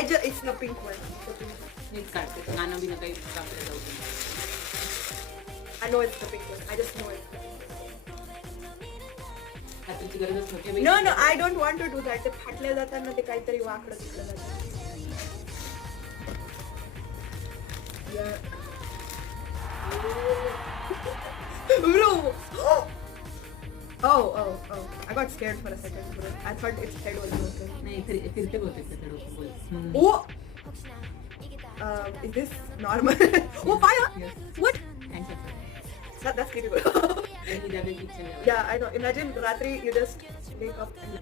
It's the pink one. The pink one. नीट काढते गाणं बिना काही टाकलं जाऊ दे. I know it's the pink one. I just know it. रात्रीची गरजच नव्हती. No, I don't want to do that. ते फाटल्या जाताना ते काहीतरी वाकडं तिकडं जातं. Yeah. Bro! Oh. I got scared for a second, bro. I thought its head was broken. नाही फिरते बहुतेक त्याचं डोकं बोल. Oh! Is this normal? Oh, fire! Yes. What? Thanks. That's creepy, bro. Yeah, I know. Imagine Ratri, you just wake up and